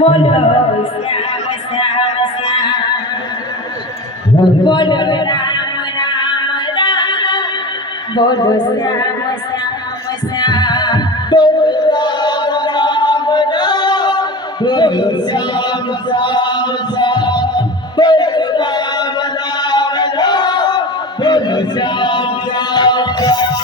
बोलो श्याम श्याम श्याम बोलो राम राम राम बोलो श्याम श्याम श्याम बोलो राम राम राम बोलो श्याम श्याम श्याम बोलो राम राम राम बोलो श्याम श्याम श्याम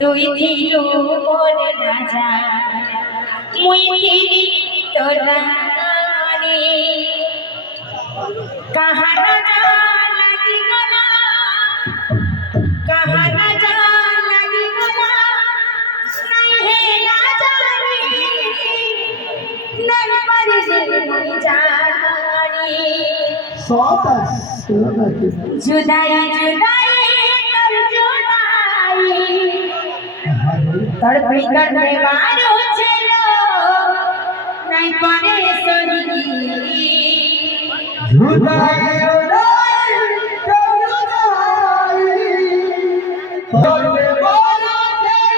তুই ছিল মোর রাজা মুই ছিলি তোর রানী কাহা রাজা লাগি গলা কাহা রাজা লাগি গলা নাই হে রাজা রে নাই পারি জানি জুদাই জুদাই तड़पी करने मारो चलो नहीं पाने सोनी झूठाई उड़ाई करने मारो चलो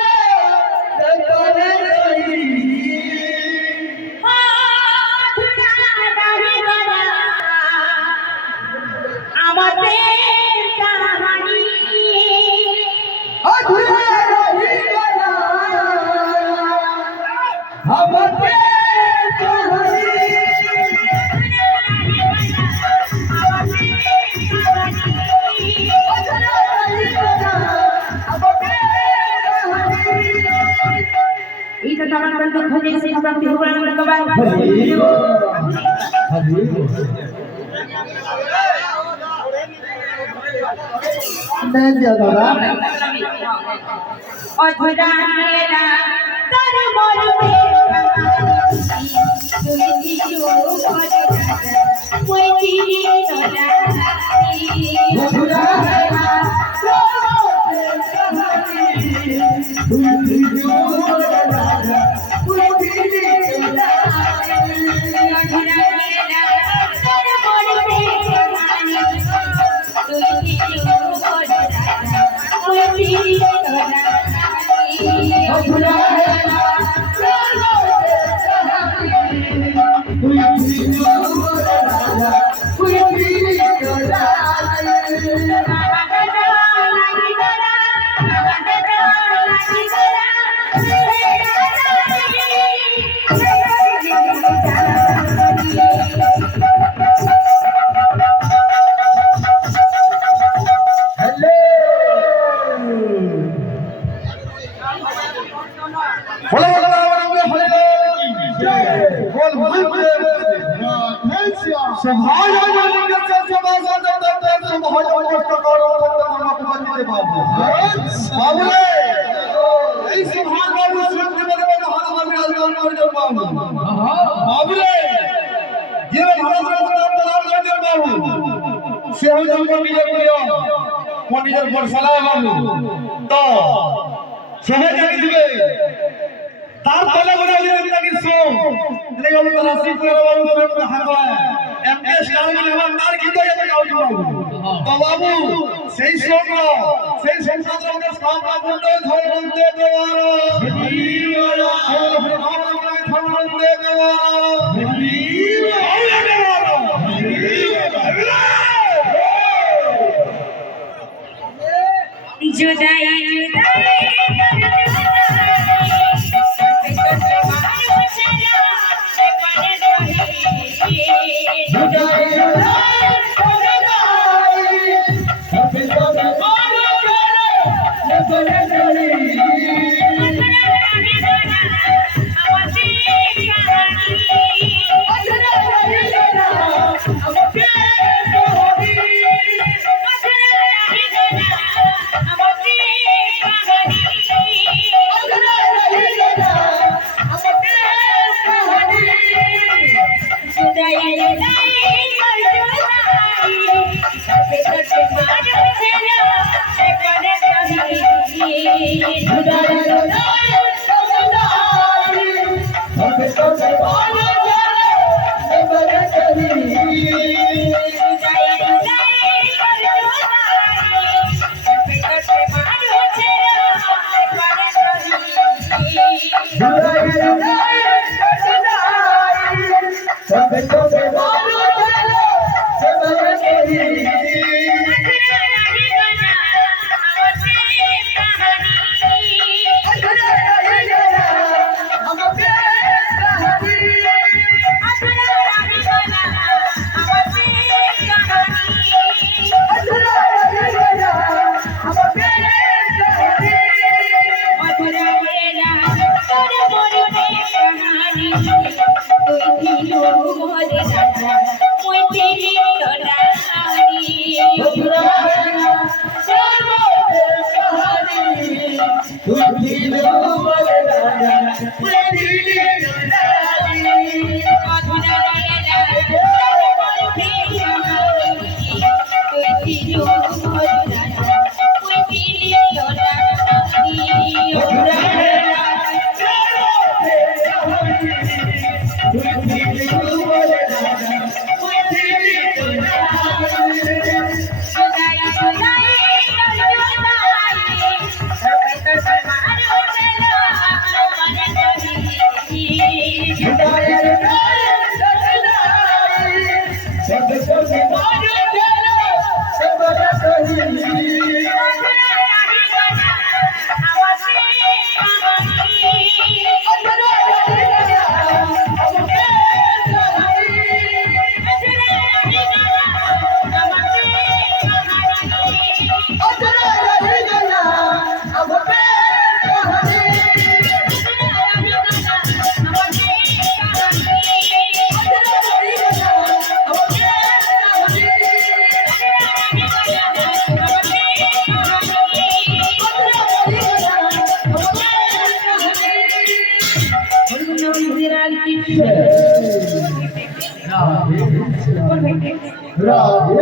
नहीं पाने सोनी कोई चीज़ तो नहीं मधुरा है ना कोई चीज़ तो राजा कोई चीज़ तो मधुरा मेरा कर बोलते कहानी कोई चीज़ तो राजा कोई चीज़ तो नहीं मधुरा है ना कोई चीज़ तो राजा कोई चीज़ तो পন্ডিতের বর্ষালা বাবু তো সবাই জানি দিবে তার তলে বলে তাকে সোম এটাকে বলে তারা শিক্ষা বাবু সব হাঁকায় এমএস কারণে আমার তার কিন্তু এটা কাউকে বাবু তো বাবু সেই সোম সেই সংসারকে সব বাবুর ধর্ম দে দেওয়ার ধর্ম দে जुदाई जुदाई कहानी कोई भी लोग বলবে রাধে